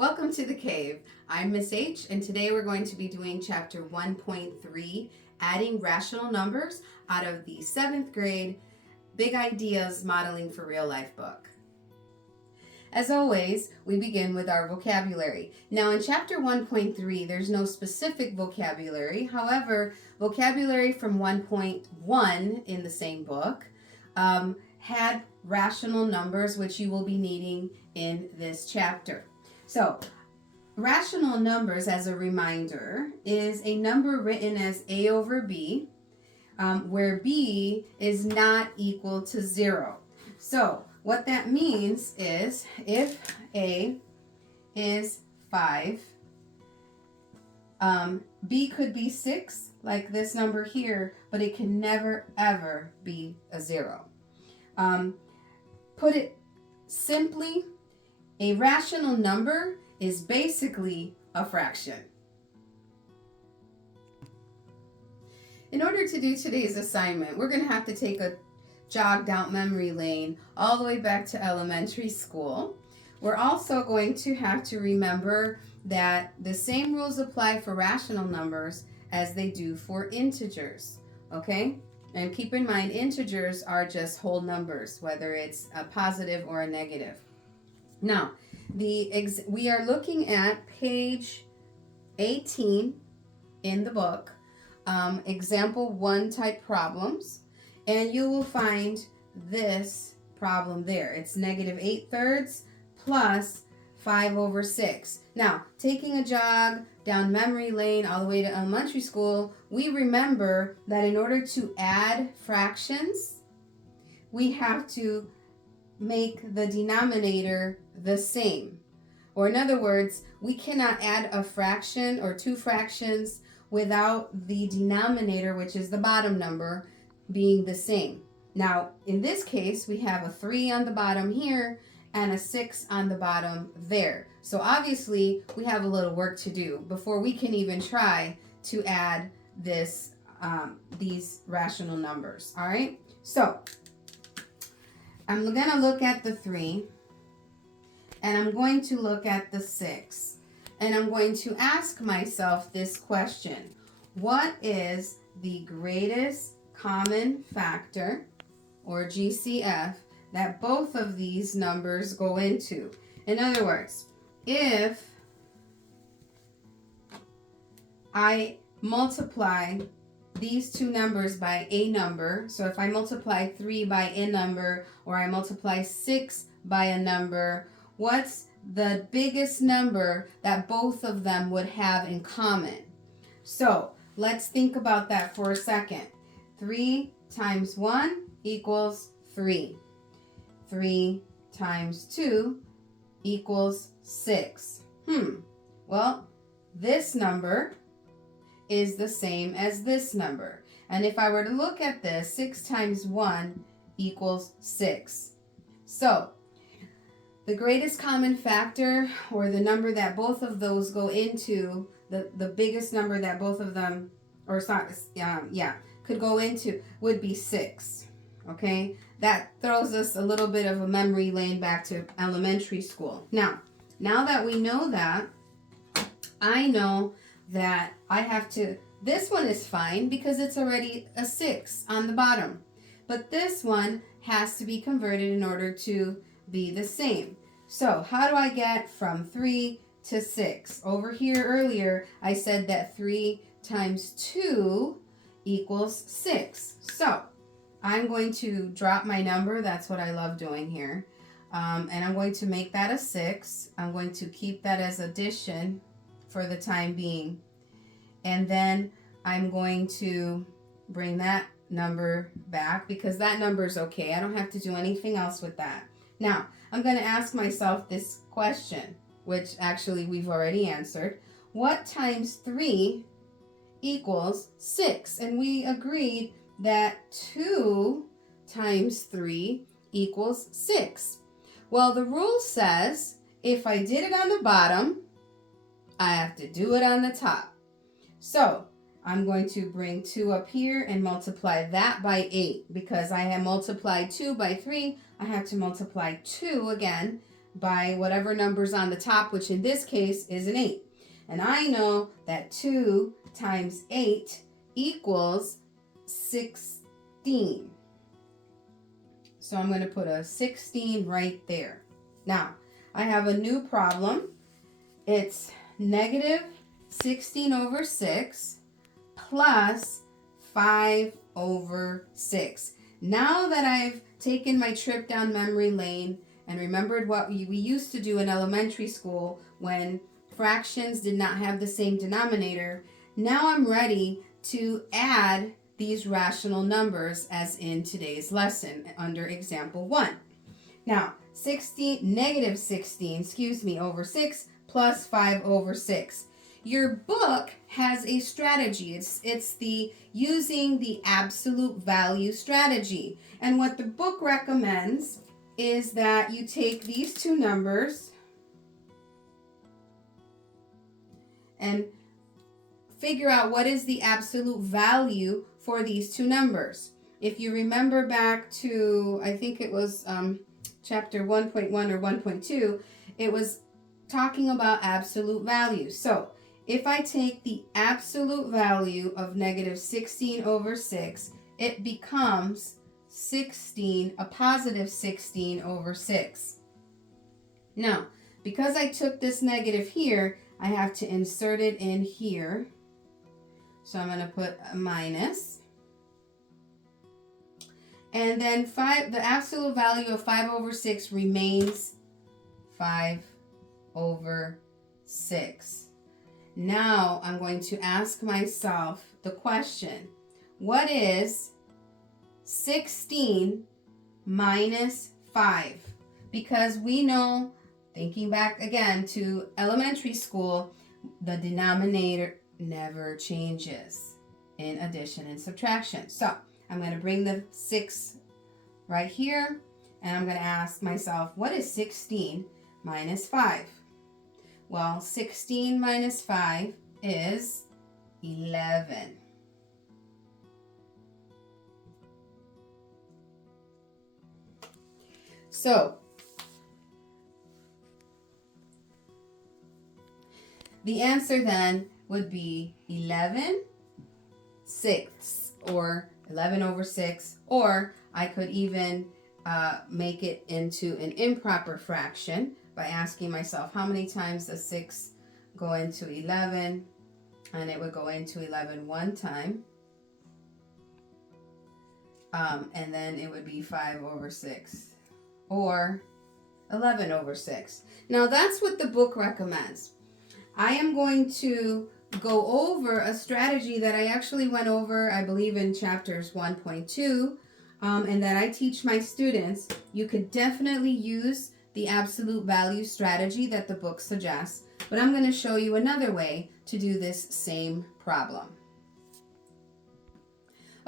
Welcome to the cave. I'm Miss H, and today we're going to be doing chapter 1.3, adding rational numbers out of the 7th grade Big Ideas Modeling for Real Life book. As always, we begin with our vocabulary. Now in chapter 1.3, there's no specific vocabulary. However, vocabulary from 1.1 in the same book had rational numbers, which you will be needing in this chapter. So, rational numbers, as a reminder, is a number written as a over b, where b is not equal to 0. So, what that means is if a is 5, b could be 6, like this number here, but it can never, ever be a 0. Put it simply, a rational number is basically a fraction. In order to do today's assignment, we're going to have to take a jog down memory lane all the way back to elementary school. We're also going to have to remember that the same rules apply for rational numbers as they do for integers, okay? And keep in mind, integers are just whole numbers, whether it's a positive or a negative. Now, we are looking at page 18 in the book, example 1 type problems, and you will find this problem there. It's -8/3 plus 5 over 6. Now, taking a jog down memory lane all the way to elementary school, we remember that in order to add fractions, we have to make the denominator the same. Or in other words, we cannot add a fraction or two fractions without the denominator, which is the bottom number, being the same. Now, in this case, we have a 3 on the bottom here and a 6 on the bottom there. So obviously, we have a little work to do before we can even try to add these rational numbers. All right? So, I'm going to look at the 3, and I'm going to look at the 6, and I'm going to ask myself this question. What is the greatest common factor, or GCF, that both of these numbers go into? In other words, if I multiply these two numbers by a number, so if I multiply 3 by a number, or I multiply 6 by a number, what's the biggest number that both of them would have in common? So let's think about that for a second. 3 times 1 equals 3. 3 times 2 equals 6. Well, this number is the same as this number. And if I were to look at this, 6 times 1 equals 6. So, the greatest common factor, or the number that both of those go into, the biggest number that both of them, could go into, would be 6. Okay? That throws us a little bit of a memory lane back to elementary school. Now that we know that, I know that I have to, this one is fine because it's already a 6 on the bottom. But this one has to be converted in order to be the same. So how do I get from 3 to 6? Over here earlier, I said that 3 times 2 equals 6. So I'm going to drop my number. That's what I love doing here. And I'm going to make that a 6. I'm going to keep that as addition for the time being. And then I'm going to bring that number back because that number is okay. I don't have to do anything else with that. Now, I'm going to ask myself this question, which actually we've already answered. What times 3 equals 6? And we agreed that 2 times 3 equals 6. Well, the rule says if I did it on the bottom, I have to do it on the top. So I'm going to bring 2 up here and multiply that by 8. Because I have multiplied 2 by 3, I have to multiply 2 again by whatever number's on the top, which in this case is an 8. And I know that 2 times 8 equals 16. So I'm going to put a 16 right there. Now, I have a new problem. It's negative 16 over 6 plus 5 over 6. Now that I've taken my trip down memory lane and remembered what we used to do in elementary school when fractions did not have the same denominator, now I'm ready to add these rational numbers as in today's lesson under example 1. Now, negative 16 over 6 plus 5 over 6. Your book has a strategy. It's the using the absolute value strategy. And what the book recommends is that you take these two numbers and figure out what is the absolute value for these two numbers. If you remember back to, I think it was chapter 1.1 or 1.2, it was talking about absolute values. So if I take the absolute value of negative 16 over 6, it becomes 16, a positive 16 over 6. Now, because I took this negative here, I have to insert it in here. So I'm going to put a minus. And then the absolute value of 5 over 6 remains 5 over 6. Now I'm going to ask myself the question, what is 16 minus 5? Because we know, thinking back again to elementary school, the denominator never changes in addition and subtraction. So I'm going to bring the 6 right here, and I'm going to ask myself, what is 16 minus 5? Well, 16 minus 5 is 11. So, the answer then would be 11 sixths, or 11 over 6, or I could even make it into an improper fraction by asking myself how many times does 6 go into 11, and it would go into 11 one time, and then it would be 5 over 6, or 11 over 6. Now that's what the book recommends. I am going to go over a strategy that I actually went over, I believe, in chapters 1.2, and that I teach my students. You could definitely use the absolute value strategy that the book suggests, but I'm going to show you another way to do this same problem.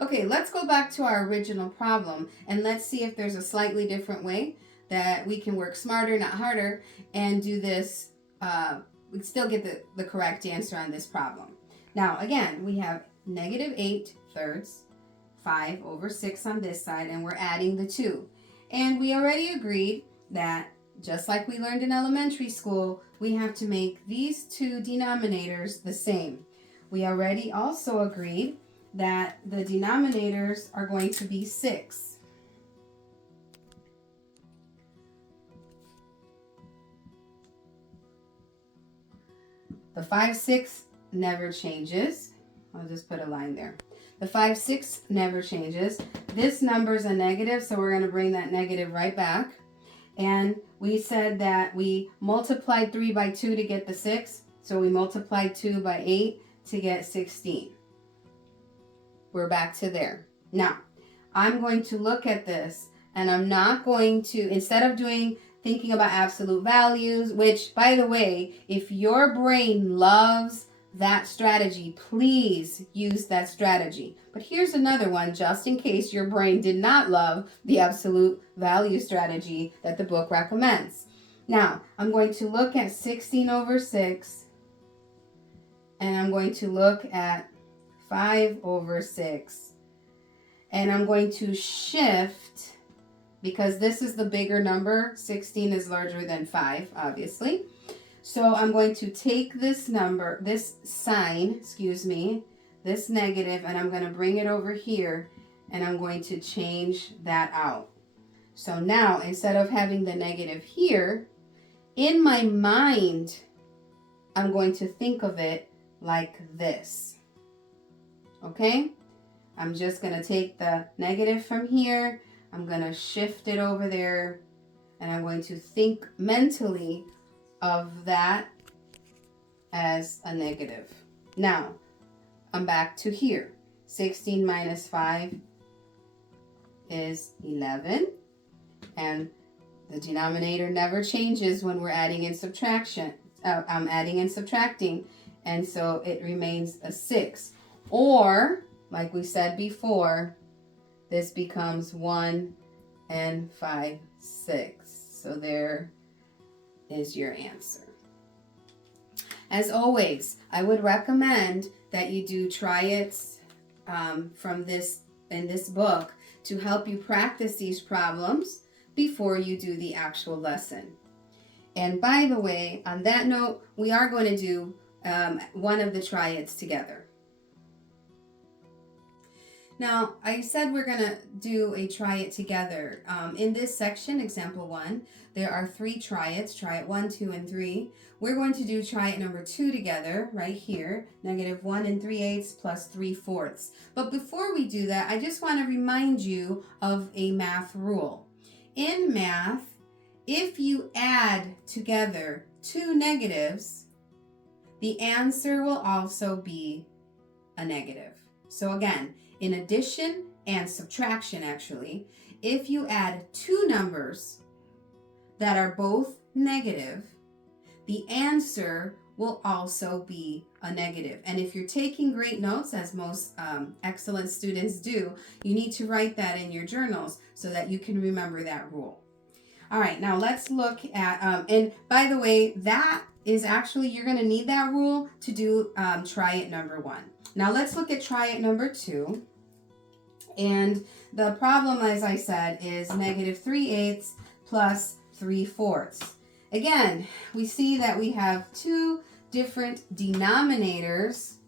Okay, let's go back to our original problem, and let's see if there's a slightly different way that we can work smarter, not harder, and do this we still get the correct answer on this problem. Now, again, we have negative 8 thirds, 5 over 6 on this side, and we're adding the 2. And we already agreed that, just like we learned in elementary school, we have to make these two denominators the same. We already also agreed that the denominators are going to be 6. The 5, 6 never changes. I'll just put a line there. The 5, 6 never changes. This number is a negative, so we're going to bring that negative right back. And we said that we multiplied 3 by 2 to get the 6. So we multiplied 2 by 8 to get 16. We're back to there. Now, I'm going to look at this, and I'm not going to, instead of thinking about absolute values, which, by the way, if your brain loves that strategy, please use that strategy. But here's another one, just in case your brain did not love the absolute value strategy that the book recommends. Now, I'm going to look at 16 over 6, and I'm going to look at 5 over 6, and I'm going to shift because this is the bigger number. 16 is larger than 5, obviously. So I'm going to take this number, this sign, this negative, and I'm going to bring it over here, and I'm going to change that out. So now, instead of having the negative here, in my mind, I'm going to think of it like this. Okay? I'm just going to take the negative from here, I'm going to shift it over there, and I'm going to think mentally of that as a negative. Now, I'm back to here. 16 minus 5 is 11, and the denominator never changes when we're adding and subtraction. I'm adding and subtracting, and so it remains a 6. Or, like we said before, this becomes 1 and 5, 6. So there is your answer. As always, I would recommend that you do try-its from in this book to help you practice these problems before you do the actual lesson. And by the way, on that note, we are going to do one of the try-its together. Now, I said we're going to do a try-it together. In this section, example 1, there are 3 try-its, try-it 1, 2, and 3. We're going to do try-it number 2 together, right here, negative 1 and 3/8 plus 3/4. But before we do that, I just want to remind you of a math rule. In math, if you add together 2 negatives, the answer will also be a negative. So again, in addition and subtraction, actually, if you add 2 numbers that are both negative, the answer will also be a negative. And if you're taking great notes, as most excellent students do, you need to write that in your journals so that you can remember that rule. All right, now let's look at, and by the way, that is actually, you're going to need that rule to do try-it number 1. Now let's look at try-it number 2. And the problem, as I said, is negative 3/8 plus 3/4. Again, we see that we have 2 different denominators.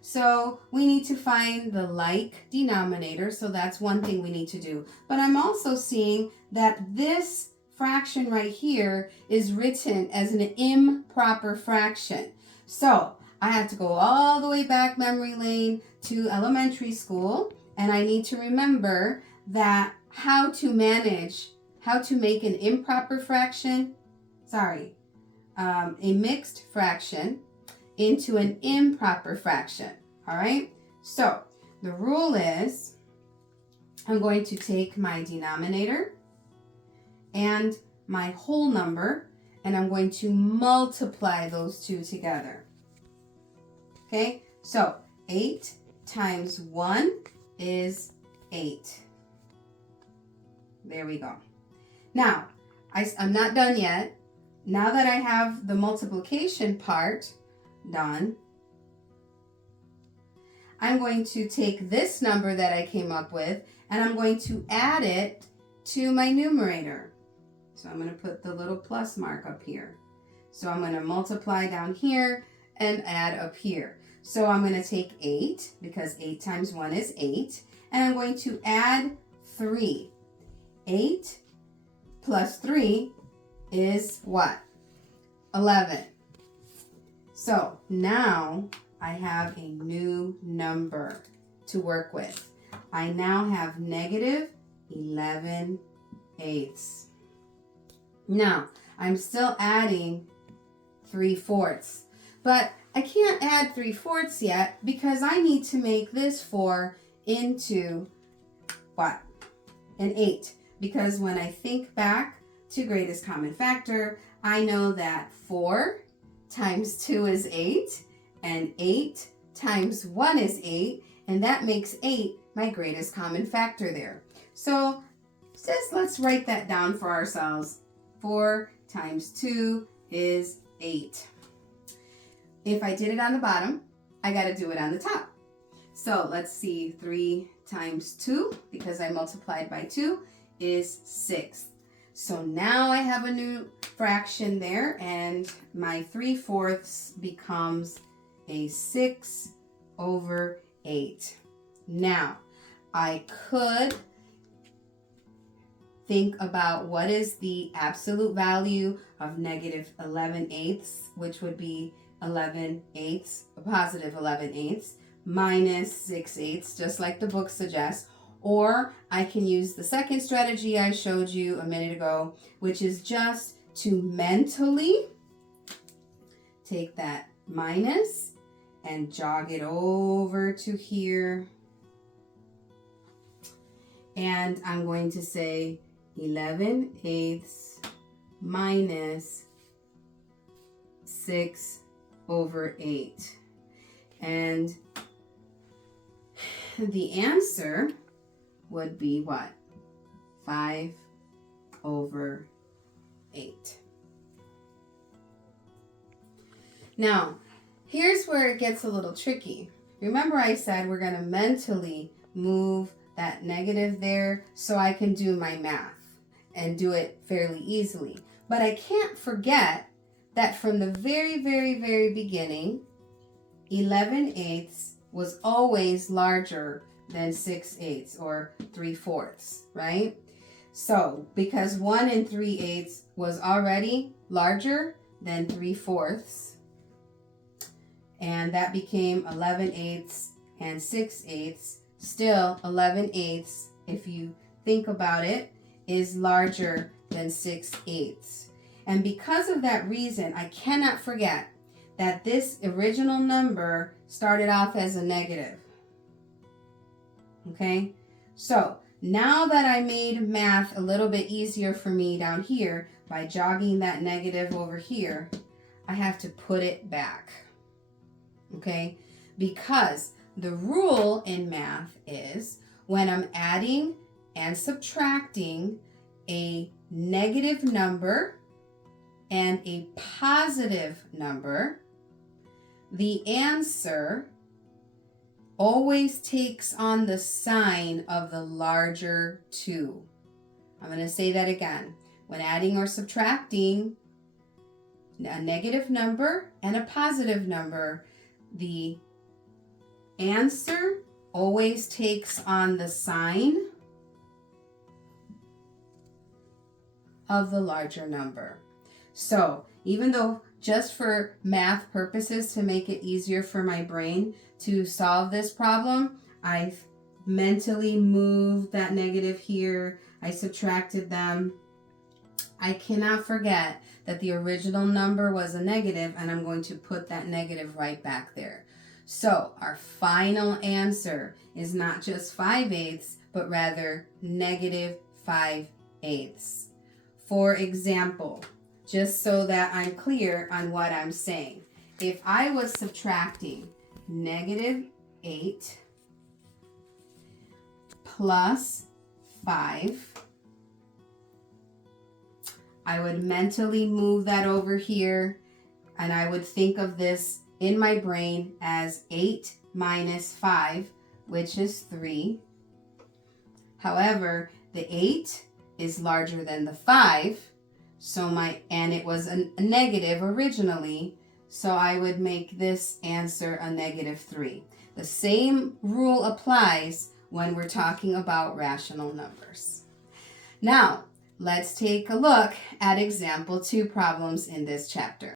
So we need to find the like denominator. So that's one thing we need to do. But I'm also seeing that this fraction right here is written as an improper fraction. So I have to go all the way back memory lane to elementary school. And I need to remember that how to make an improper fraction, a mixed fraction into an improper fraction. All right. So the rule is I'm going to take my denominator and my whole number, and I'm going to multiply those 2 together. Okay. So 8 times 1 is 8. There we go. Now, I'm not done yet. Now that I have the multiplication part done, I'm going to take this number that I came up with and I'm going to add it to my numerator. So I'm going to put the little plus mark up here. So I'm going to multiply down here and add up here. So I'm going to take 8, because 8 times 1 is 8, and I'm going to add 3. 8 plus 3 is what? 11. So now I have a new number to work with. I now have negative 11/8. Now, I'm still adding 3/4, but I can't add 3/4 yet because I need to make this 4 into what? An 8. Because when I think back to greatest common factor, I know that 4 times 2 is 8, and 8 times 1 is 8, and that makes 8 my greatest common factor there. So just let's write that down for ourselves. 4 times 2 is 8. If I did it on the bottom, I got to do it on the top. So let's see, 3 times 2, because I multiplied by 2, is 6. So now I have a new fraction there, and my 3/4 becomes a 6/8. Now, I could think about what is the absolute value of negative 11/8, which would be 11/8, a positive 11/8, minus 6/8, just like the book suggests. Or I can use the second strategy I showed you a minute ago, which is just to mentally take that minus and jog it over to here. And I'm going to say 11/8 minus 6/8. And the answer would be what? 5/8. Now, here's where it gets a little tricky. Remember I said we're going to mentally move that negative there so I can do my math and do it fairly easily. But I can't forget that from the very, very, very beginning, 11/8 was always larger than 6/8 or 3/4, right? So because 1 3/8 was already larger than 3/4, and that became 11/8 and 6/8, still 11/8, if you think about it, is larger than 6/8. And because of that reason, I cannot forget that this original number started off as a negative. Okay, so now that I made math a little bit easier for me down here by jogging that negative over here, I have to put it back. Okay, because the rule in math is when I'm adding and subtracting a negative number and a positive number, the answer always takes on the sign of the larger two. I'm going to say that again. When adding or subtracting a negative number and a positive number, the answer always takes on the sign of the larger number. So even though just for math purposes, to make it easier for my brain to solve this problem, I've mentally moved that negative here. I subtracted them. I cannot forget that the original number was a negative, and I'm going to put that negative right back there. So our final answer is not just 5/8, but rather negative 5/8. For example, just so that I'm clear on what I'm saying, if I was subtracting negative 8 plus 5, I would mentally move that over here, and I would think of this in my brain as 8 minus 5, which is 3. However, the 8 is larger than the 5, and it was a negative originally, so I would make this answer a negative 3. The same rule applies when we're talking about rational numbers. Now, let's take a look at example 2 problems in this chapter.